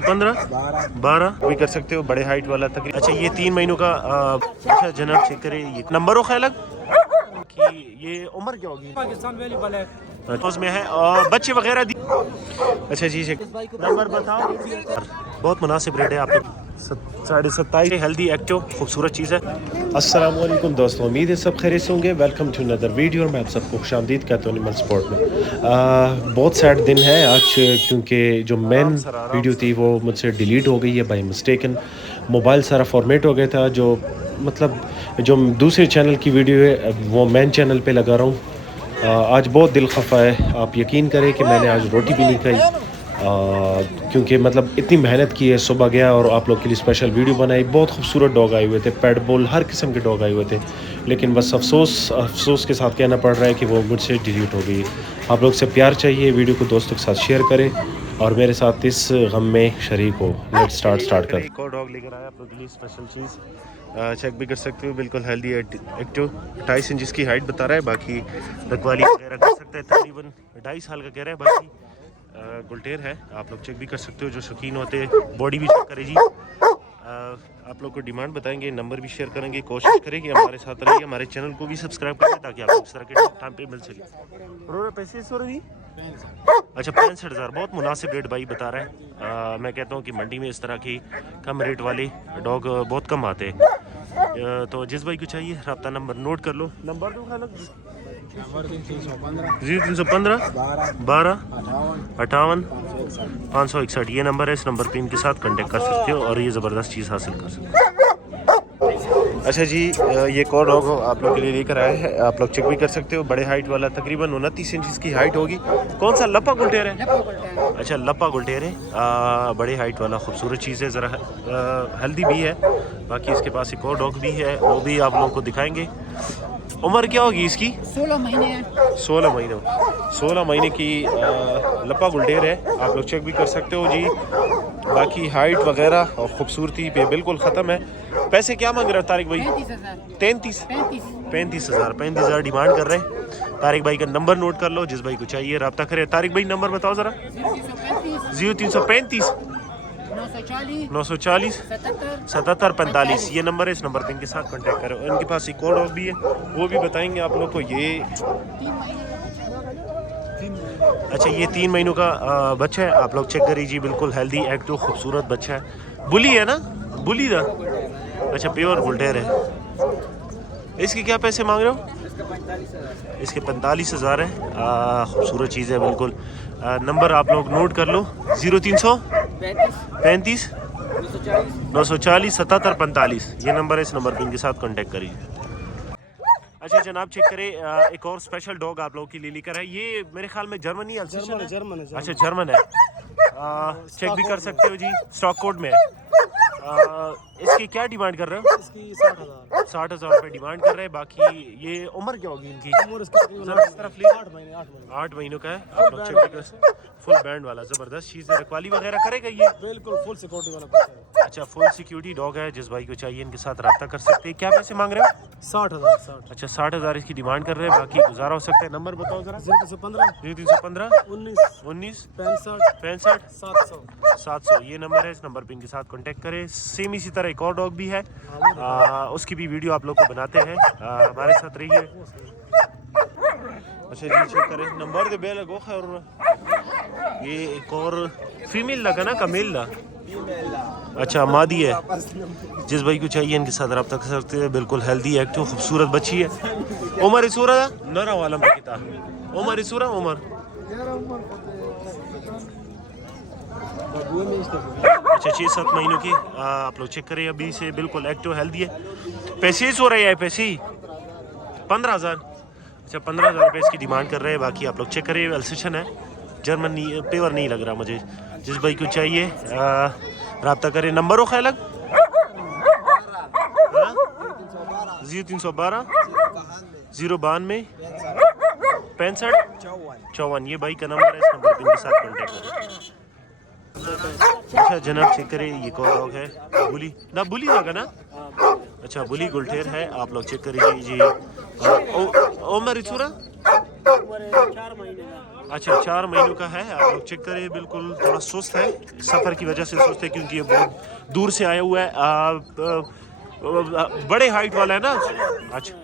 15 12 भी कर सकते हो, बड़े हाइट वाला तकरीबन। अच्छा ये 3 महीनों का अच्छा जनाब चेक करे ये नंबर हो ख्याल कि ये उम्र क्या होगी पाकिस्तान अवेलेबल है में है और बच्चे वगैरह दी। अच्छा जी नंबर बताओ। बहुत मुनासिब रेट है आप लोग 27.5 हेल्दी एक्टिव खूबसूरत चीज़ है। अस्सलाम वालेकुम दोस्तों, उम्मीद है सब खैरियत होंगे। वेलकम टू अनदर वीडियो और मैं आप सबको खुशामदीद कहता हूँ एनिमल स्पोर्ट में। बहुत सैड दिन है आज क्योंकि जो मेन वीडियो थी वो मुझसे डिलीट हो गई है बाई मिस्टेकन। मोबाइल सारा फॉर्मेट हो गया था, जो मतलब जो दूसरे चैनल की वीडियो है वो मेन चैनल पे लगा रहा हूँ। आज बहुत दिल खफा है, आप यकीन करें कि मैंने आज रोटी भी नहीं खाई क्योंकि मतलब इतनी मेहनत की है। सुबह गया और आप लोग के लिए स्पेशल वीडियो बनाई। बहुत खूबसूरत डॉग आए हुए थे, पेट बुल हर किस्म के डॉग आए हुए थे, लेकिन बस अफसोस के साथ कहना पड़ रहा है कि वो मुझसे डिलीट हो गई। आप लोग से प्यार चाहिए, वीडियो को दोस्तों के साथ शेयर करें और मेरे साथ इस गम में शरीक हो। लेट्स स्टार्ट कर। एक और डॉग लेकर आया आप लोग के लिए स्पेशल चीज़, चेक भी कर सकते हो, बिल्कुल हेल्दी एक्टिव 28 इंच की हाइट बता रहा है। बाकी रखवाली वगैरह कर सकते हैं, तकरीबन 2.5 साल का कह रहा है। बाकी गुलटेर है, आप लोग चेक भी कर सकते हो, जो शौकीन होते हैं बॉडी भी चेक करे जी। आप लोग को डिमांड बताएंगे, नंबर भी शेयर करेंगे, कोशिश करें कि हमारे साथ रहिए, हमारे चैनल को भी सब्सक्राइब करें ताकि आपको इस तरह के टाइम पे मिल सके। पैसे सो रही अच्छा 65,000 बहुत मुनासिब रेट भाई बता रहा है। मैं कहता हूँ कि मंडी में इस तरह की कम रेट वाले डॉग बहुत कम आते हैं। तो जिस भाई को चाहिए रब्ता नंबर नोट कर लो। नंबर दो खाना 0315 12 58 561 ये नंबर है। इस नंबर पे इनके साथ कांटेक्ट कर सकते हो और ये ज़बरदस्त चीज़ हासिल कर सकते हो। अच्छा जी ये एक और डॉग आप लोग के लिए लेकर आए हैं, आप लोग चेक भी कर सकते हो, बड़े हाइट वाला तकरीबन 29 इंच की हाइट होगी। कौन सा लपा गुलटेर है? अच्छा लपा गुलटेर है, बड़े हाइट वाला खूबसूरत चीज़ है, ज़रा हेल्दी भी है। बाकी इसके पास एक और डॉग भी है, वो भी आप लोगों को दिखाएंगे। उम्र क्या होगी इसकी? 16 महीने है। 16 महीने की लपा गुलटेर है, आप लोग चेक भी कर सकते हो जी। बाकी हाइट वगैरह और खूबसूरती पे बिल्कुल ख़त्म है। पैसे क्या मांग रहे हो तारिक भाई? 35,000 डिमांड कर रहे हैं। तारिक भाई का नंबर नोट कर लो, जिस भाई को चाहिए रब्ता करें। तारिक भाई नंबर बताओ ज़रा। 0335 940 77 45 ये नंबर है। इस नंबर पे इनके साथ कांटेक्ट करो। इनके पास एक और डॉग भी है, वो भी बताएंगे आप लोग को। ये अच्छा ये 3 महीनों का बच्चा है, आप लोग चेक करिए जी, बिल्कुल हेल्दी एक्टिव खूबसूरत बच्चा है। बुली है ना? बुली था। अच्छा प्योर बुलटेर है। इसके क्या पैसे मांग रहे हो? इसके 45,000 है, खूबसूरत चीज़ है बिल्कुल। नंबर आप लोग नोट कर लो 0335 940 77 45 ये नंबर है। इस नंबर पर इनके साथ कांटेक्ट करिए। अच्छा जनाब चेक करें, एक और स्पेशल डॉग आप लोगों के लिए लेकर है। ये मेरे ख्याल में जर्मनी है। अच्छा जर्मन है, चेक भी कर सकते हो जी, स्टॉक कोड में है। इसकी क्या डिमांड कर रहे हो? इसकी 60,000 60,000 रुपये डिमांड कर रहे हैं। बाकी ये उम्र क्या होगी इनकी? 8 महीनों का है, आप लोग चेक भी कर। फुल बैंड वाला ज़बरदस्त चीज़ है, रखवाली वगैरह करेगा ये? बिल्कुल फुल सिक्योरिटी वाला। अच्छा फुल सिक्योरिटी डॉग है, जिस भाई को चाहिए इनके साथ रब्ता कर सकते हैं। क्या पैसे मांग रहे हो? 60,000। अच्छा 60,000 इसकी डिमांड कर रहे हैं, बाकी गुजारा हो सकता है। नंबर बताओ जरा। 0315 315 19 65 700 ये नंबर है। इस नंबर पे इनके साथ कांटेक्ट करें। सेम इसी तरह एक और डॉग भी है, उसकी भी वीडियो आप लोग को बनाते हैं, हमारे साथ रहिए। अच्छा जी चेक करें नंबर दे बेल लगो खैर। ये एक और फीमेल लगा ना का मेल ला? अच्छा मादी है, जिस भाई को चाहिए इनके साथ रब्ता कर सकते हैं। बिल्कुल हेल्दी एक्टिव खूबसूरत बच्ची है। उमर इसूरा नरा वाला किता उमर इसूरा उमर अच्छा 6-7 महीनों की, आप लोग चेक करें, अभी से बिल्कुल एक्टिव हेल्दी है। पैसे सो रहे हैं पैसे 15,000। अच्छा 15,000 रुपये इसकी डिमांड कर रहे हैं। बाकी आप लोग चेक करें, अल्सेशन है, जर्मन पेवर नहीं लग रहा मुझे। जिस भाई को चाहिए रब्ता करें। नंबर हो ख्याल 0312 092 65 54 ये भाई का नंबर है। इस नंबर पे इनके साथ कांटेक्ट करें। अच्छा जनाब चेक करें, ये कौन डॉग है? बुली ना, बुली होगा ना? अच्छा बुली गुलटेर है, आप लोग चेक करिए जी। उमर इसूरा अच्छा 4 महीनों का है। आप लोग चेक करें, बिल्कुल थोड़ा सुस्त है, सफ़र की वजह से सुस्त है क्योंकि ये बहुत दूर से आया हुआ है। बड़े हाइट वाला है ना। अच्छा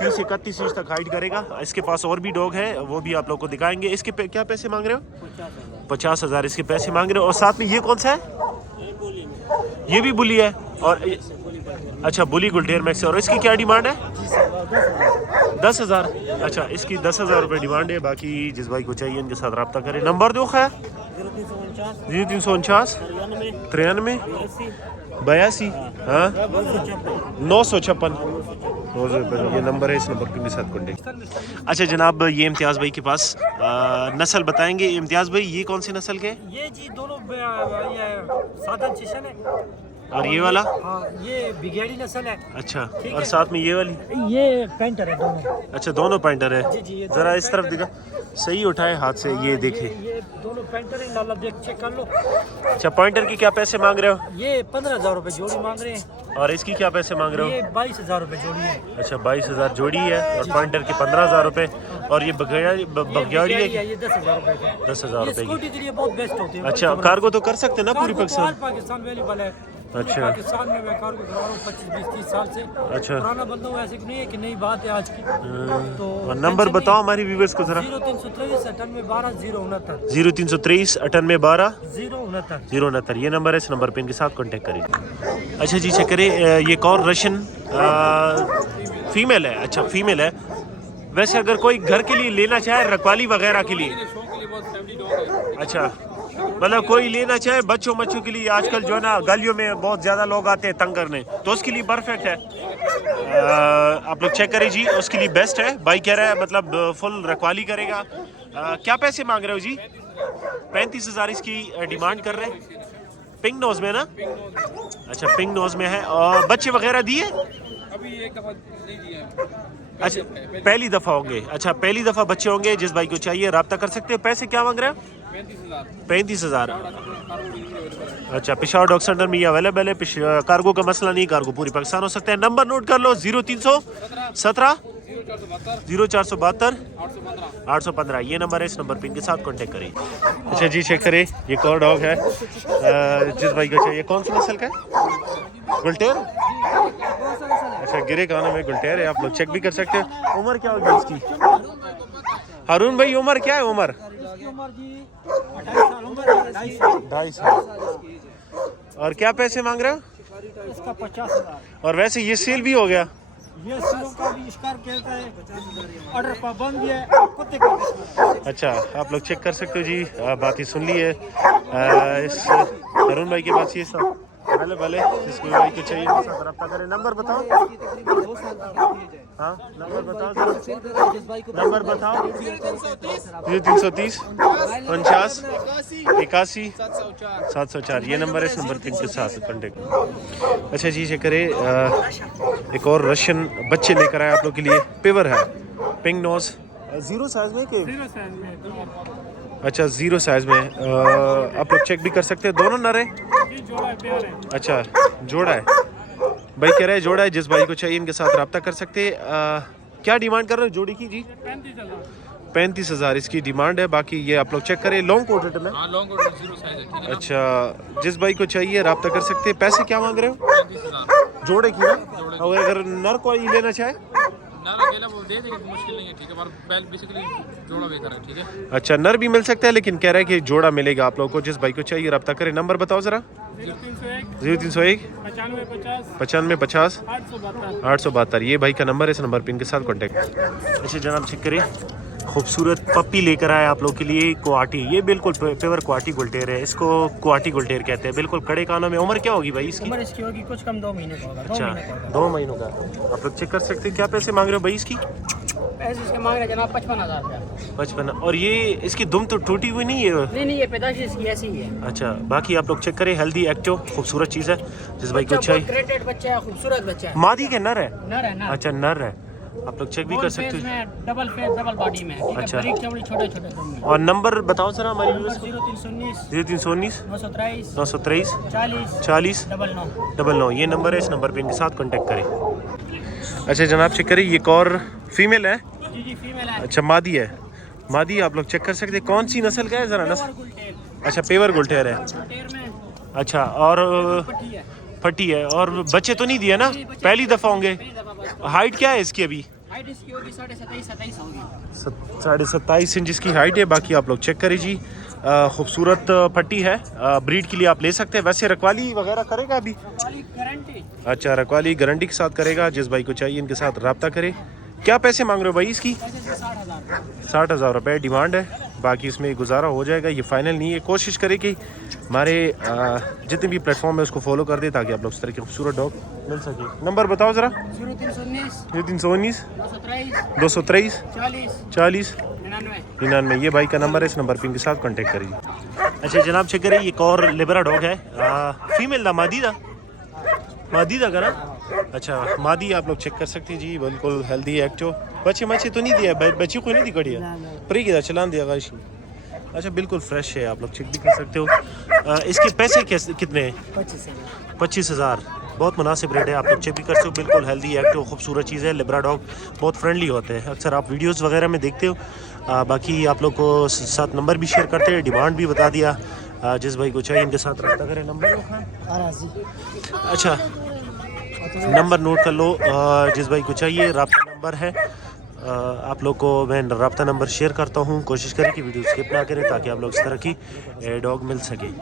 30 से 31 इंच तक हाइट करेगा। इसके पास और भी डॉग है, वो भी आप लोग को दिखाएंगे। इसके क्या पैसे मांग रहे हो? 50,000 इसके पैसे मांग रहे हो। और साथ में ये कौन सा है? ये भी बुली है। और अच्छा बुली गुलटेर मैक्स। और इसकी क्या डिमांड है? 10,000। अच्छा इसकी 10,000 रुपये डिमांड है। बाकी जिस भाई को चाहिए इनके साथ रब्ता करें। नंबर दो खैर 0349 93 82 हाँ 956। ये नंबर है, इस नंबर के साथ कॉन्टेक्ट। अच्छा जनाब, ये इम्तियाज़ भाई के पास नस्ल बताएंगे। इम्तियाज़ भाई ये कौन सी नस्ल के? ये जी दोनों ये साधन शिशन है। और ये वाला? हाँ ये बिगेड़ी नस्ल है। अच्छा और साथ में ये वाली? ये पेंटर है दोनों। अच्छा दोनों पेंटर है। जी ये ज़रा इस तरफ दिखा, सही उठाए हाथ से। ये देखे ये दोनों पेंटर है। लाला देख चेक कर लो। अच्छा पॉइंटर की क्या पैसे मांग रहे हो? ये 15,000 रुपये जोड़ी मांग रहे हैं। और इसकी क्या पैसे मांग रहे हो? ये 22,000 रुपये जोड़ी है। अच्छा 22,000 जोड़ी है। और पॉइंटर की 15,000 रुपये। और ये बघियाड़ी है ये 10,000 रुपये का। 10,000 रुपये स्कूटी के लिए बहुत बेस्ट होती है। अच्छा कार्गो तो कर सकते हैं ना पूरी पाकिस्तान? पाकिस्तान अवेलेबल है। अच्छा पाकिस्तान में मैं कार्गो करा रहा हूँ 25, 20, 30 साल से। अच्छा पुराना बंदा हूँ, ऐसे नहीं है कि नई बात है आज की। तो और नंबर बताओ हमारी व्यूवर्स को जरा। 0323 98 12 069 0323 98 12 069। 069 ये नंबर है। इस नंबर पे इनके साथ कांटेक्ट करिए। अच्छा जी चेक करें, ये कौन रशियन फीमेल है। अच्छा फीमेल है। वैसे अगर कोई घर के लिए लेना चाहे, रखवाली वगैरह के लिए, अच्छा मतलब कोई लेना चाहे बच्चों के लिए, आजकल जो है ना गलियों में बहुत ज़्यादा लोग आते हैं तंग करने, तो उसके लिए परफेक्ट है। आप लोग चेक करें जी, उसके लिए बेस्ट है। भाई कह रहा है मतलब फुल रखवाली करेगा। क्या पैसे मांग रहे हो जी? 35,000 इसकी डिमांड कर रहे हैं। पिंक नोज में ना? अच्छा पिंक नोज में है। और बच्चे वगैरह दिए? अभी एक दफा नहीं दिया। अच्छा पहली दफ़ा होंगे। अच्छा पहली दफ़ा बच्चे होंगे। जिस भाई को चाहिए रब्ता कर सकते हो। पैसे क्या मांग रहे हो? 35,000। अच्छा पिशावर डॉग सेंटर में ये अवेलेबल है। कार्गो का मसला नहीं, कार्गो पूरी पाकिस्तान हो सकता है। नंबर नोट कर लो 0317 0472 815 ये नंबर है। इस नंबर पे इनके साथ कांटेक्ट करें। अच्छा जी चेक करें, ये कौन डॉग है जिस भाई को चाहिए। कौन सी नस्ल का है? गुलटेर। अच्छा गिरे कानों में गुलटेर है। आप लोग चेक भी कर सकते हैं। उम्र क्या होगी इसकी? हारून भाई उम्र क्या है? उम्र 2.5 साल। और क्या पैसे मांग रहे हो? इसका 50,000। और वैसे ये सेल भी हो गया? ये सिलों का भी इश्कार कहता है। ऑर्डर पाबंद भी है। कुत्ते का। अच्छा आप लोग चेक कर सकते हो जी। बात ही सुन ली है। इस अरुण भाई के पास ये सब अवेलेबल है। जिसको भाई को चाहिए उनके साथ रब्ता करें। नंबर बताओ। हाँ नंबर बताओ जरा। नंबर बताओ। 0330 49 81 704 ये नंबर है। इस नंबर पे इनके साथ कॉन्टेक्ट। अच्छा जी चेक करें, एक और रशियन बच्चे लेकर आए आप लोग के लिए। पेवर है, पिंक नोज। 0 साइज में के? अच्छा 0 साइज में। आप लोग चेक भी कर सकते हैं। दोनों नर है? अच्छा जोड़ा है। भाई कह रहे हैं जोड़ा है। जिस भाई को चाहिए इनके साथ रब्ता कर सकते हैं। क्या डिमांड कर रहे हो जोड़ी की जी? 35,000 इसकी डिमांड है। बाकी ये आप लोग चेक करें। लॉन्ग कोटेड में? हाँ लॉन्ग और 0 साइज है, ठीक है। अच्छा जिस भाई को चाहिए रब्ता कर सकते हैं। पैसे क्या मांग रहे हो? 35,000 जोड़े की ना? और अगर नर कोई लेना चाहे? नर अकेला वो दे देंगे, मुश्किल नहीं है, ठीक है। पर बेसिकली जोड़ा बेहतर है, ठीक है। अच्छा नर भी मिल सकता है, लेकिन कह रहा है कि जोड़ा मिलेगा आप लोगों को। जिस भाई को चाहिए रब्ता करें। नंबर बताओ जरा। 0301 95 50 872 ये भाई का नंबर है। इस नंबर पे इनके साथ कांटेक्ट। अच्छा जनाब चेक करें, खूबसूरत पप्पी लेकर आए आप लोग के लिए। क्वाटी, ये बिल्कुल पेवर क्वाटी गुलटेर है। इसको क्वाटी गुलटेर कहते हैं। बिल्कुल कड़े कानों में। उम्र क्या होगी भाई इसकी? उम्र इसकी होगी कुछ कम 2 महीने का होगा। अच्छा 2 महीनों का। आप लोग चेक कर सकते हैं। क्या पैसे मांग रहे हो भाई इसकी? पैसे इसके मांग रहे जनाब 55,000 रुपया। 55। और ये इसकी दुम तो टूटी हुई नहीं है? नहीं ये पैदाइश इसकी ऐसी ही है। अच्छा बाकी आप लोग चेक करें। हेल्दी एक्टिव खूबसूरत चीज़ है। जिस भाई को चाहिए। ग्रेडेड बच्चा है, खूबसूरत बच्चा है। मादी के नर है? नर है ना? अच्छा नर है। आप लोग चेक भी कर सकते हैं। डबल फेस डबल बॉडी में। अच्छा। बारीक चमड़ी, छोटे छोटे दुम में। और नंबर बताओ सर हमारे व्यूअर्स को। 0319 0319 923 923 40 40 99 99 ये नंबर है। इस नंबर पे इनके साथ कांटेक्ट करें। अच्छा जनाब चेक करें, ये एक और फीमेल है? जी फीमेल है। अच्छा मादी है। मादी आप लोग चेक कर सकते हैं, कौन सी नस्ल का है ज़रा नस्ल? गुल टेल अच्छा पेवर गुलटेर है। टेर में अच्छा और पट्टी है। फटी है और बच्चे तो नहीं दिए ना, पहली दफ़ा होंगे। हाइट क्या है इसकी अभी? हाइट इसकी होगी 27.5 होगी। 27.5 इंच की हाइट है। बाकी आप लोग चेक करें जी, खूबसूरत पट्टी है, ब्रीड के लिए आप ले सकते हैं। वैसे रखवाली वगैरह करेगा अभी? वाली गारंटी अच्छा रखवाली गारंटी के साथ करेगा। जिस भाई को चाहिए इनके साथ रब्ता करे। क्या पैसे मांग रहे हो भाई इसकी? 60,000 रुपये डिमांड है। बाकी इसमें गुजारा हो जाएगा, ये फाइनल नहीं है। कोशिश करें कि हमारे जितने भी प्लेटफॉर्म है उसको फॉलो कर दे ताकि आप लोग इस तरह के खूबसूरत डॉग मिल सके। नंबर बताओ ज़रा। 0319 223 223 40 99 99, ये भाई का नंबर है, इस नंबर पर इनके साथ कांटेक्ट करिए। अच्छा जनाब चेक करें, एक और लिबरा डॉग है, फीमेल दा मादी दा का ना। अच्छा मादी आप लोग चेक कर सकते हैं जी, बिल्कुल हेल्दी एक्टिव। बच्चे तो नहीं दिया, बच्ची को नहीं दी कड़ी है परी की चलान दिया गाइश। अच्छा बिल्कुल फ्रेश है, आप लोग चेक भी कर सकते हो। इसके पैसे कितने हैं? 25,000। बहुत मुनासिब रेट है, आप लोग चेक भी कर सकते हो। बिल्कुल हेल्दी एक्टिव खूबसूरत चीज़ है। लिब्रा डॉग बहुत फ्रेंडली होते हैं, अक्सर आप वीडियोस वगैरह में देखते हो। बाकी आप लोग को साथ नंबर भी शेयर करते हैं, डिमांड भी बता दिया। जिस भाई को चाहिए इनके साथ रब्ता करें। नंबर अच्छा नंबर नोट कर लो, जिस भाई को चाहिए रब्ता नंबर है। आप लोग को मैं रब्ता नंबर शेयर करता हूँ। कोशिश करें कि वीडियो स्किप ना करें ताकि आप लोग इस तरह की डॉग मिल सके।